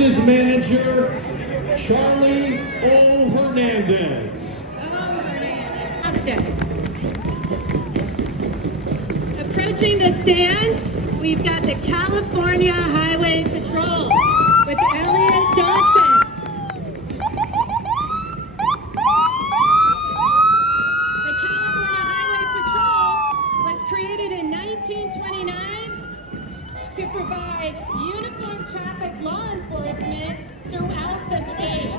Services Manager, Charlie O. Hernandez. Approaching the stand, we've got the California Highway Patrol with Elliot Johnson. The California Highway Patrol was created in 1929 to provide uniform traffic law enforcement throughout the state,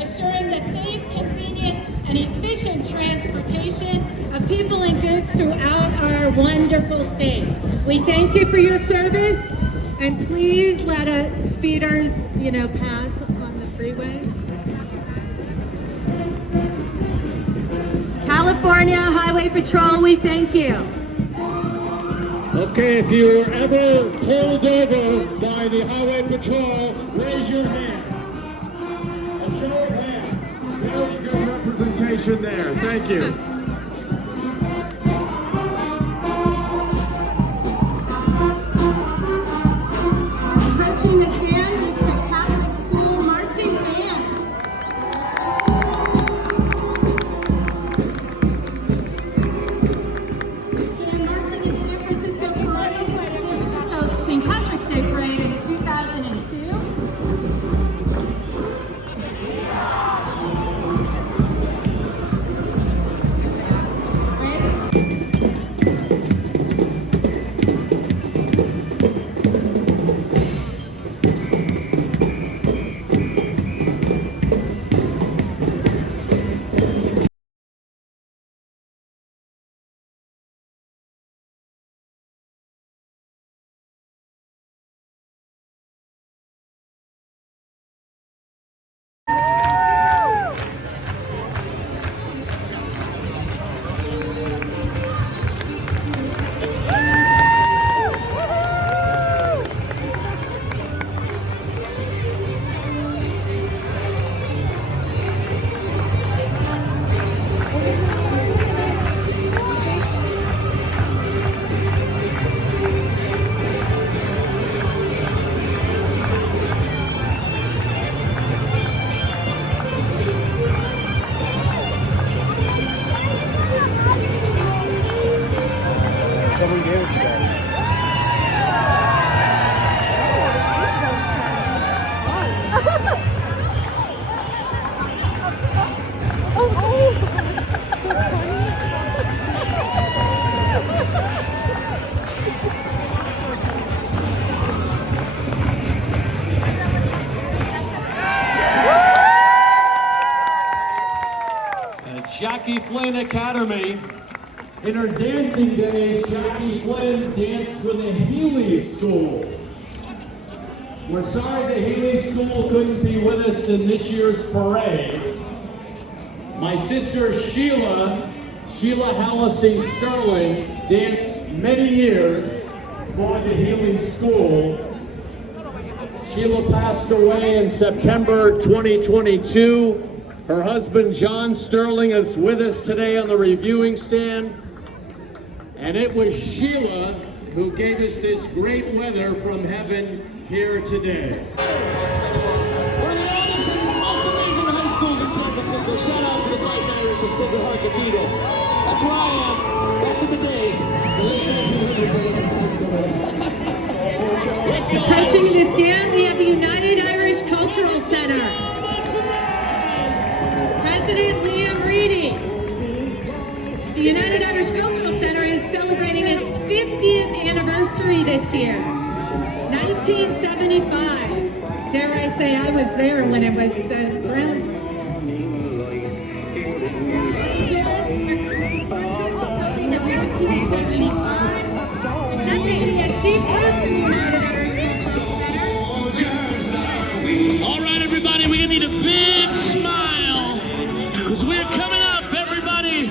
assuring the safe, convenient, and efficient transportation of people and goods throughout our wonderful state. We thank you for your service, and please let speeders, pass on the freeway. California Highway Patrol, we thank you. Okay, if you were ever pulled over by the Highway Patrol, raise your hand. A show of hands. Very good representation there. Thank you. Approaching the stand, we've got Catholic school marching band. Began marching in San Francisco Parade, St. Patrick's Day Parade in 2002. Someone gave it to you. Jackie Flynn Academy. In her dancing days, Jackie Flynn danced for the Healy School. We're sorry the Healy School couldn't be with us in this year's parade. My sister Sheila Hallisey Sterling danced many years for the Healy School. Sheila passed away in September 2022. Her husband John Sterling is with us today on the reviewing stand. And it was Sheila who gave us this great weather from heaven here today. One of the oldest and most amazing high schools in San Francisco. Shout out to the White Irish of Sacred Heart Cathedral. That's where I am. Back in the day, the late 1900s, I went to school. Let's go. Approaching the stand, we have the United Irish Cultural Center. President Liam Reedy. The United Irish Cultural Center is celebrating its 50th anniversary this year. 1975. Dare I say I was there when it was the ground. That making a deep roots in the United Irish Cultural Center. All right, everybody, we're gonna need a big smile because we're coming up, everybody.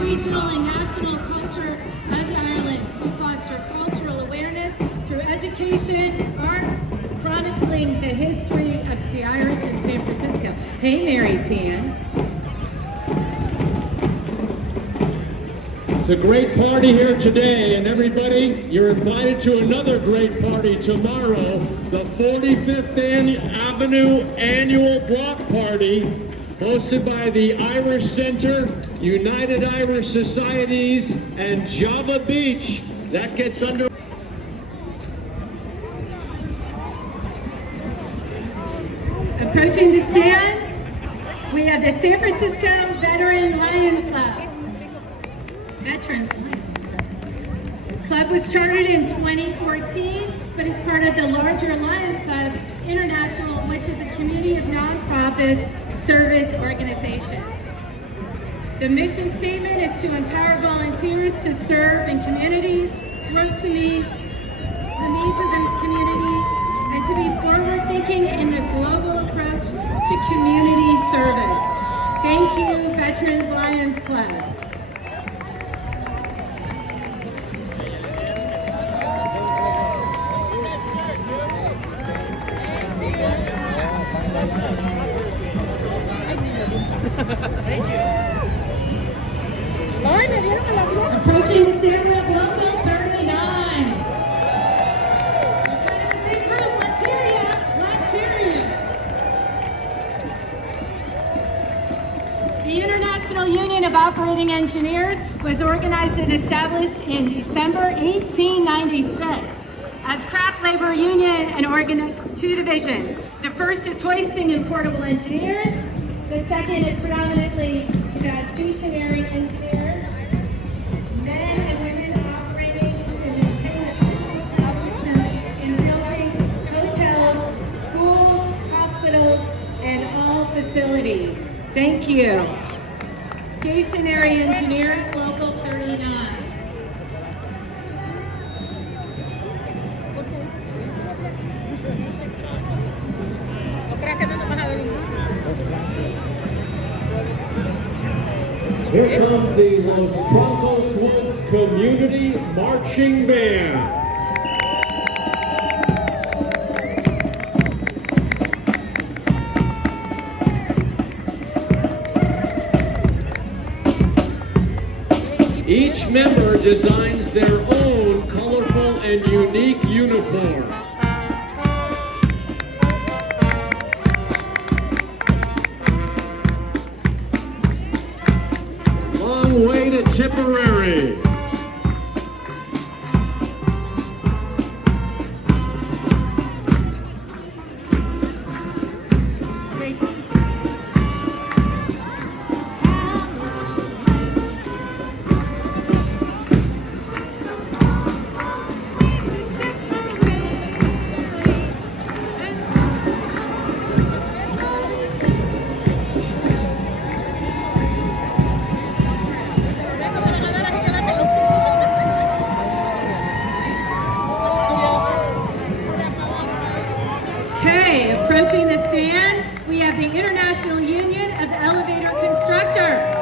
Regional and national culture of Ireland. We foster cultural awareness through education, arts, chronicling the history of the Irish and Hey, Mary Tan. It's a great party here today, and everybody, you're invited to another great party tomorrow, the 45th Avenue Annual Block Party, hosted by the Irish Center, United Irish Societies, and Java Beach. That gets under. Approaching the stand, we have the San Francisco Veteran Lions Club. Veterans Lions Club. Club was chartered in 2014, but is part of the larger Lions Club International, which is a community of nonprofit service organizations. The mission statement is to empower volunteers to serve in communities, work to meet the needs of the community, and to be forward-thinking in the global approach to community service. Thank you, Veterans Lions Club. Approaching the stand, we have Local 39. You're kind of a big group. Let's hear you. Let's hear you. The International Union of Operating Engineers was organized and established in December 1896 as craft labor union and two divisions. The first is hoisting and portable engineers. The second is predominantly stationary engineers. Men and women operating to maintain the physical systems in buildings, hotels, schools, hospitals, and all facilities. Thank you. Stationary engineers, Local 39. Here comes the Los Troncos Woods Community Marching Band. Each member designs their own colorful and unique uniform. Long way to Tipperary. Approaching the stand, we have the International Union of Elevator Constructors.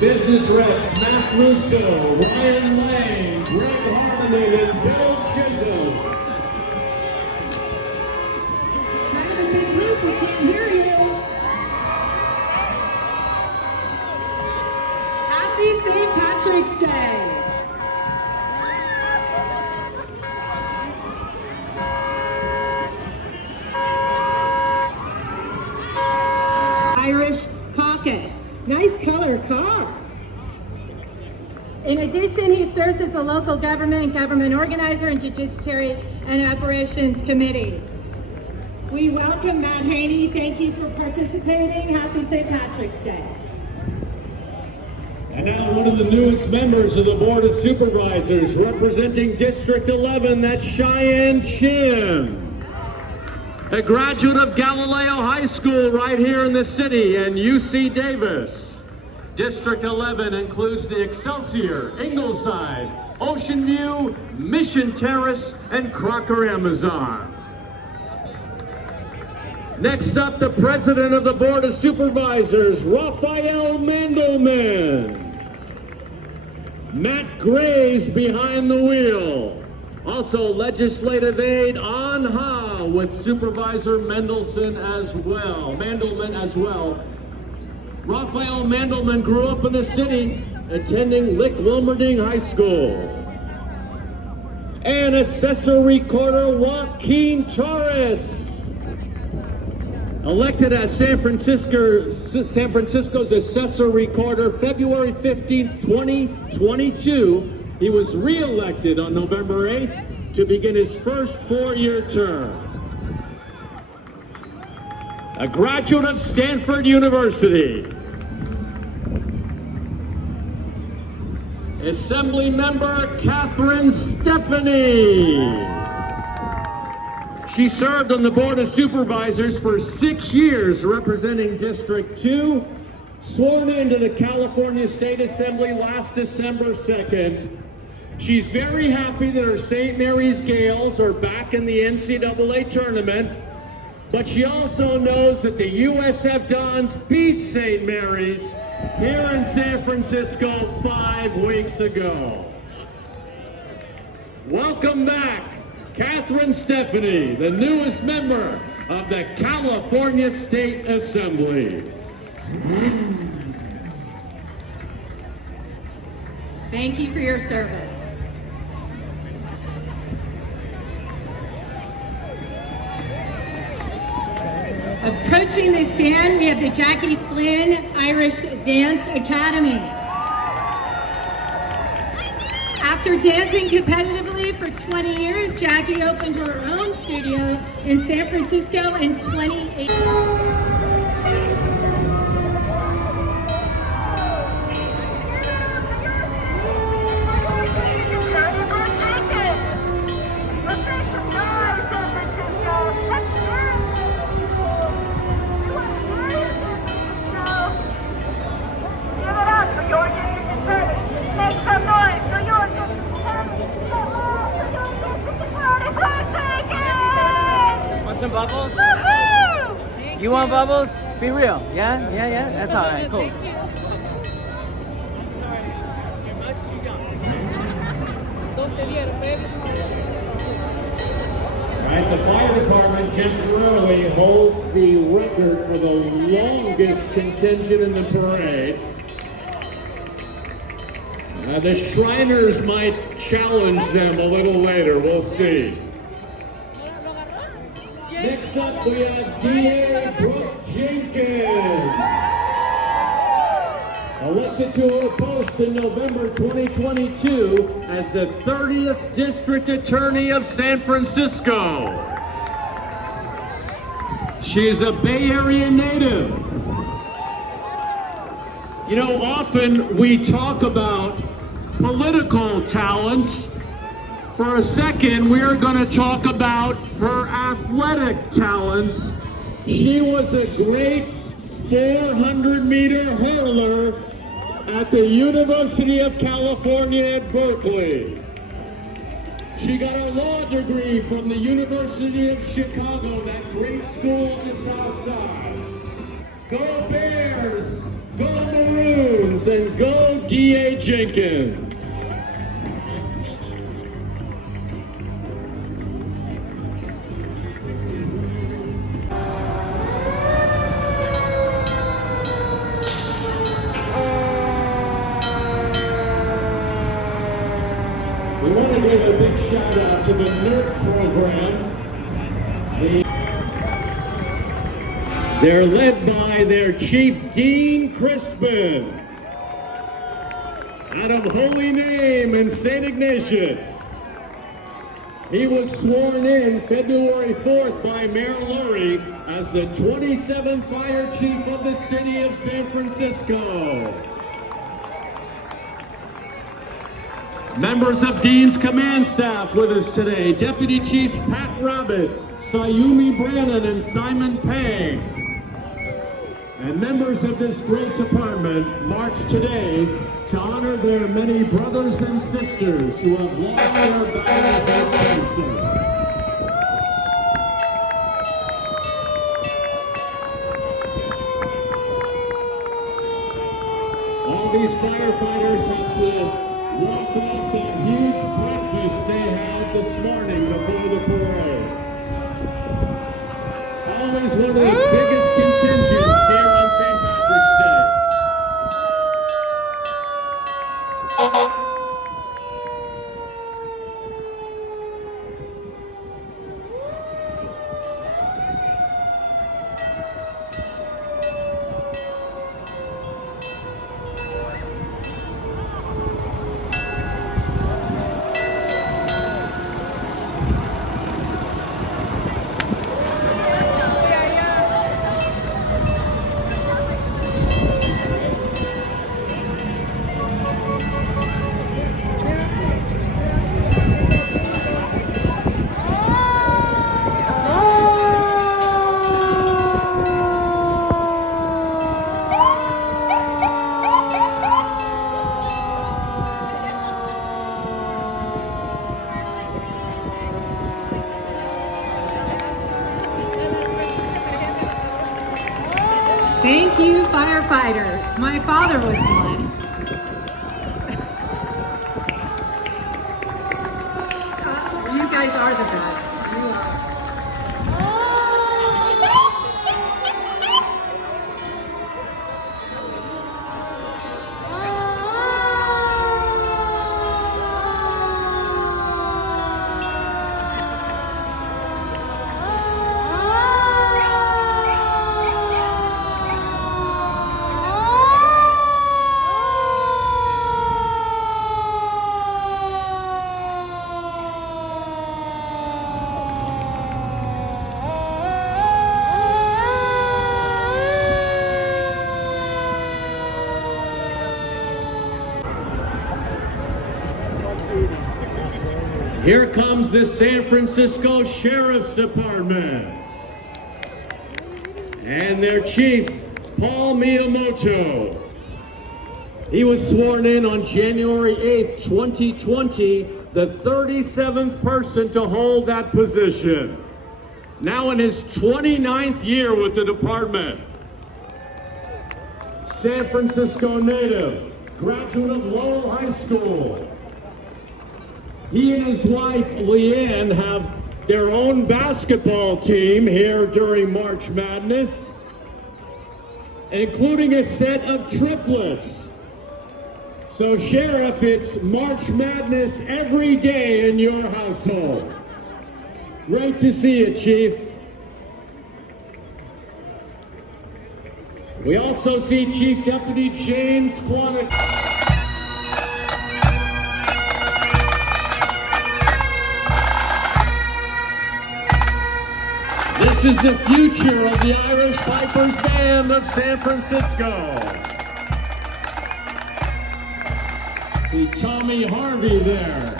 Business reps Matt Russo, Ryan Lang, Greg Hardiman, and Bill Chisholm. Kind of a big group, we can't hear you. Happy St. Patrick's Day. Irish Caucus. Nice color car. In addition, he serves as a local government organizer and judiciary and operations committees. We welcome Matt Haney. Thank you for participating. Happy St. Patrick's Day. And now one of the newest members of the Board of Supervisors representing District 11, that's Cheyenne Chin. A graduate of Galileo High School right here in the city and UC Davis. District 11 includes the Excelsior, Ingleside, Ocean View, Mission Terrace, and Crocker Amazon. Next up, the President of the Board of Supervisors, Raphael Mandelman. Matt Gray's behind the wheel. Also, legislative aide On Ha with Supervisor Mandelman as well. Raphael Mandelman grew up in the city, attending Lick Wilmerding High School. And Assessor Recorder Joaquin Torres, elected as San Francisco's Assessor Recorder February 15, 2022. He was re-elected on November 8th to begin his first four-year term. A graduate of Stanford University. Assembly Member Catherine Stephanie. She served on the Board of Supervisors for 6 years representing District 2, sworn into the California State Assembly last December 2nd. She's very happy that her St. Mary's Gales are back in the NCAA tournament, but she also knows that the USF Dons beat St. Mary's here in San Francisco 5 weeks ago. Welcome back, Catherine Stephanie, the newest member of the California State Assembly. Thank you for your service. Approaching the stand, we have the Jackie Flynn Irish Dance Academy. After dancing competitively for 20 years, Jackie opened her own studio in San Francisco in 2018. Want some bubbles? You want bubbles? Be real. Yeah? That's all right. Cool. Right, the fire department temporarily holds the record for the longest contingent in the parade. The Shriners might challenge them a little later, we'll see. Next up, we have D.A. Brooke Jenkins. Elected to her post in November 2022 as the 30th District Attorney of San Francisco. She is a Bay Area native. You know, often we talk about political talents. For a second, we are going to talk about her athletic talents. She was a great 400-meter hurler at the University of California at Berkeley. She got her law degree from the University of Chicago, that great school on the South Side. Go Bears, go Maroons, and go D.A. Jenkins. We want to give a big shout out to the NERD program. They're led by their chief, Dean Crispin, out of Holy Name in St. Ignatius. He was sworn in February 4th by Mayor Lurie as the 27th Fire Chief of the city of San Francisco. Members of Dean's command staff with us today, Deputy Chiefs Pat Rabbit, Sayumi Brannon, and Simon Pang. And members of this great department march today to honor their many brothers and sisters who have lost their battles of cancer. all these firefighters have to walk off that huge breakfast they had this morning before the parade. Always one of the biggest contingents here on St. Patrick's Day. Thank you, firefighters. My father was one. You guys are the best. You are. Here comes the San Francisco Sheriff's Department and their chief, Paul Miyamoto. He was sworn in on January 8th, 2020, the 37th person to hold that position. Now in his 29th year with the department. San Francisco native, graduate of Lowell High School. He and his wife, Leanne, have their own basketball team here during March Madness, including a set of triplets. So, Sheriff, it's March Madness every day in your household. Great to see you, Chief. We also see Chief Deputy James Quantick. This is the future of the Irish Pipers Band of San Francisco. See Tommy Harvey there.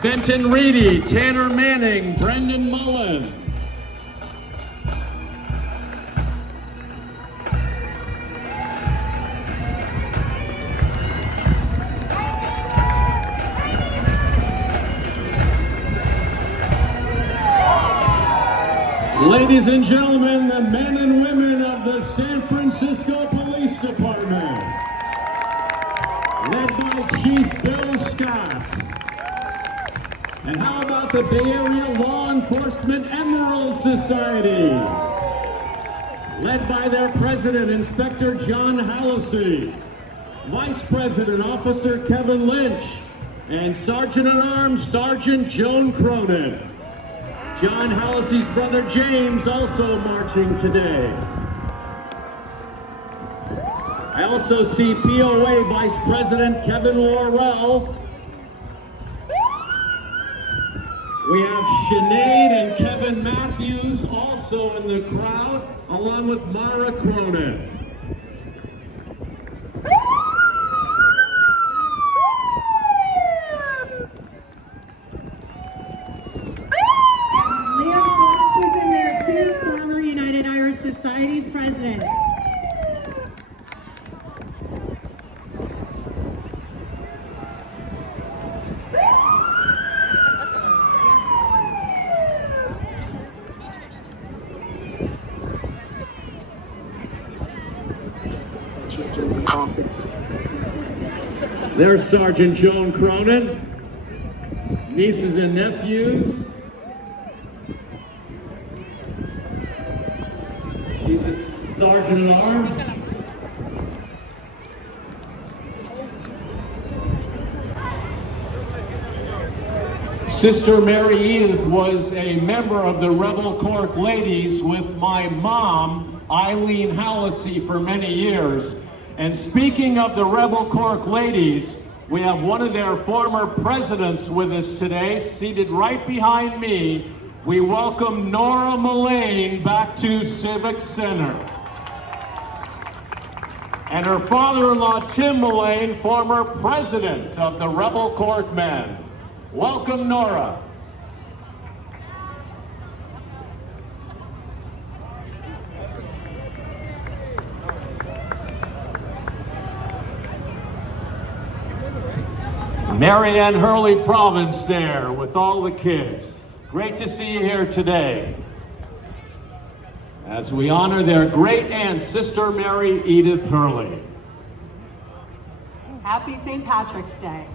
Fenton Reedy, Tanner Manning, Brendan Mullen. Ladies and gentlemen, the men and women of the San Francisco Police Department, led by Chief Bill Scott. And how about the Bay Area Law Enforcement Emerald Society, led by their president, Inspector John Hallisey, Vice President, Officer Kevin Lynch, and Sergeant-at-Arms, Sergeant Joan Cronin. John Hallisey's brother James also marching today. I also see POA Vice President Kevin Worrell. We have Sinead and Kevin Matthews also in the crowd, along with Mara Cronin. Society's president. There's Sergeant Joan Cronin, nieces and nephews. She's a sergeant at arms. Sister Mary Edith was a member of the Rebel Cork Ladies with my mom, Eileen Hallisey, for many years. And speaking of the Rebel Cork Ladies, we have one of their former presidents with us today, seated right behind me. We welcome Nora Mullane back to Civic Center. And her father-in-law, Tim Mullane, former president of the Rebel Cork Men. Welcome, Nora. Marianne Hurley Province there with all the kids. Great to see you here today as we honor their great aunt, Sister Mary Edith Hurley. Happy St. Patrick's Day.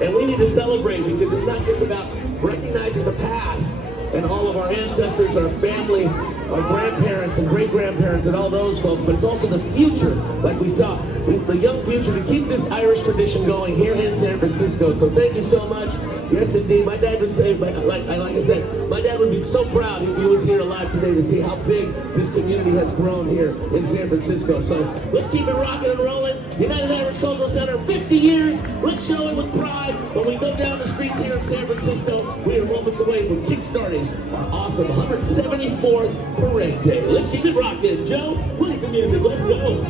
And we need to celebrate because it's not just about recognizing the past and all of our ancestors, our family, our grandparents and great-grandparents and all those folks, but it's also the future, like we saw, the young future, to keep this Irish tradition going here in San Francisco. So thank you so much. Yes, indeed. My dad would say, like I said, my dad would be so proud if he was here alive today to see how big this community has grown here in San Francisco. So let's keep it rocking and rolling. United Irish Cultural Center, 50 years. Let's show it with pride. When we go down the streets here of San Francisco, we are moments away from kickstarting our awesome 174th Parade Day. Let's keep it rocking. Joe, play some music. Let's go.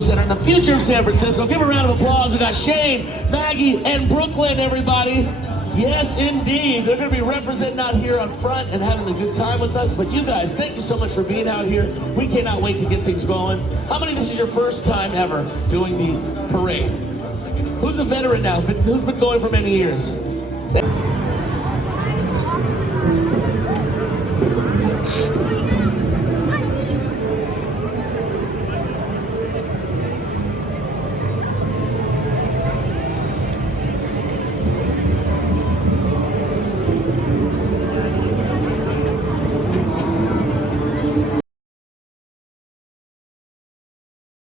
Center in the future of San Francisco. Give a round of applause. We got Shane, Maggie, and Brooklyn, everybody. Yes, indeed. They're going to be representing out here on front and having a good time with us. But you guys, thank you so much for being out here. We cannot wait to get things going. How many of this is your first time ever doing the parade? Who's a veteran now? Who's been going for many years?